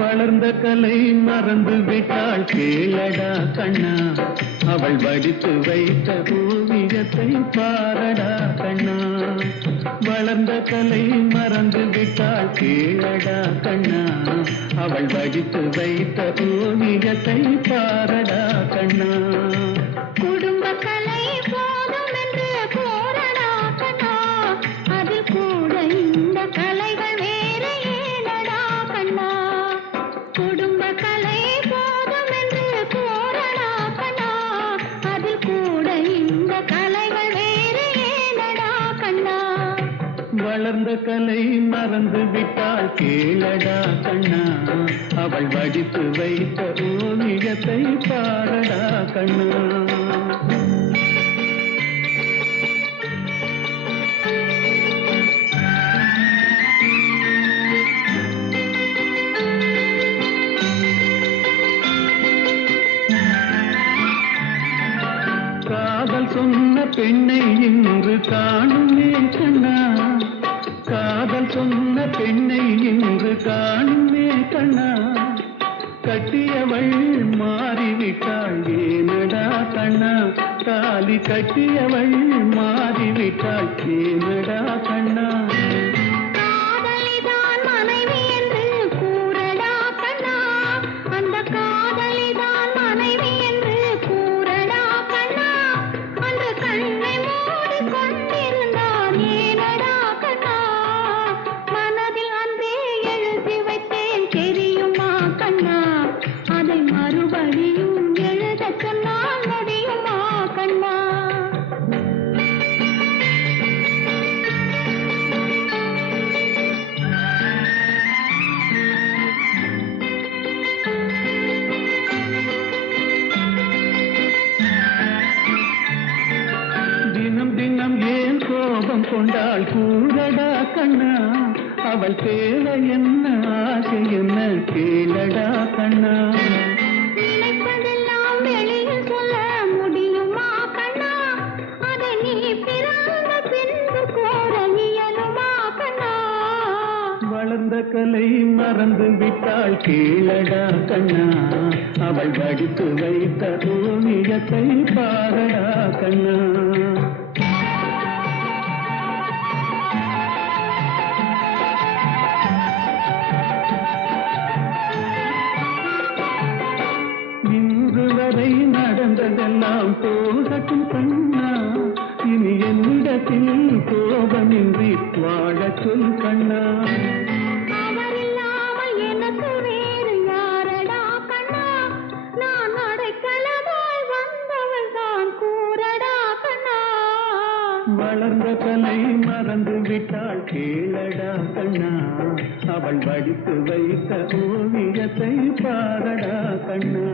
வளர்ந்த கலை மறந்து விட்டாள் கேளடா கண்ணா, அவள் வடித்து வைத்த ஓவியத்தை பாரடா கண்ணா. வளர்ந்த கலை மறந்து விட்டாள் கேளடா கண்ணா, அவள் வடித்து வைத்த ஓவியத்தை பாரடா கண்ணா. குடும்ப கலை போதும் என்று போரடா கண்ணா, அதில் கூட இந்த கலைகள் வேறு ஏனடா கண்ணா. குடும்ப கலை போதும் என்று போரடா கண்ணா, அதில் கூட இந்த கலைகள் வேறு ஏனடா கண்ணா. வளர்ந்த கலை மறந்து விட்டாள் கேளடா கண்ணா, அவள் வடித்து வைத்த ஓவியத்தை பாரடா கண்ணா. காதல் சொன்ன பெண்ணை இன்று காணுமே கண்ணா, காதல் சொன்ன பெண்ணை இன்று காணுமே கண்ணா. கட்டியவள் மாறிவிட்டாள் ஏனடா கண்ணா, தாலி கட்டியவள் மாறிவிட்டாள் ஏனடா கண்ணா. காதலிதான் மனைவி என்று கூறடா கண்ணா, அந்த காதலிதான் மனைவி என்று கூறடா கண்ணா. அந்த கண்ணை மூடி கொண்டிருந்தான் ஏனடா கண்ணா. மனதில் அன்பே எழுதி வைத்தேன் தெரியுமா கண்ணா, அதை மறுபடியும் எழுதச் சொன்னால் முடியுமா கண்ணா. தினம் தினம் ஏன் கோபம் கொண்டாள் கூடடா கண்ணா, அவள் தேவை என்ன ஆசை என்ன கேளடா கண்ணா. நினைப்பதெல்லாம் வெளியில் சொல்ல முடியுமா கண்ணா, அதை நீ பிறந்த பின்பு கோர இயலுமா கண்ணா. வளர்ந்த கலை மறந்து விட்டாள் கேளடா கண்ணா, அவள் வடித்து வைத்த ஓவியத்தை பாரடா கண்ணா. இன்று வரை நடந்ததெல்லாம் போகட்டும் கண்ணா, இனி என்னிடத்தில் கோபமின்றி வாழச் சொல் கண்ணா. அவரில்லாமல் எனக்கு வேறு யாரடா கண்ணா, நான் அடைக்கலமாய் வந்தவள் தான் கூறடா கண்ணா. வளர்ந்த கலை மறந்து விட்டாள் கேளடா கண்ணா, அவள் வடித்து வைத்த ஓவியத்தை பாரடா கண்ணா.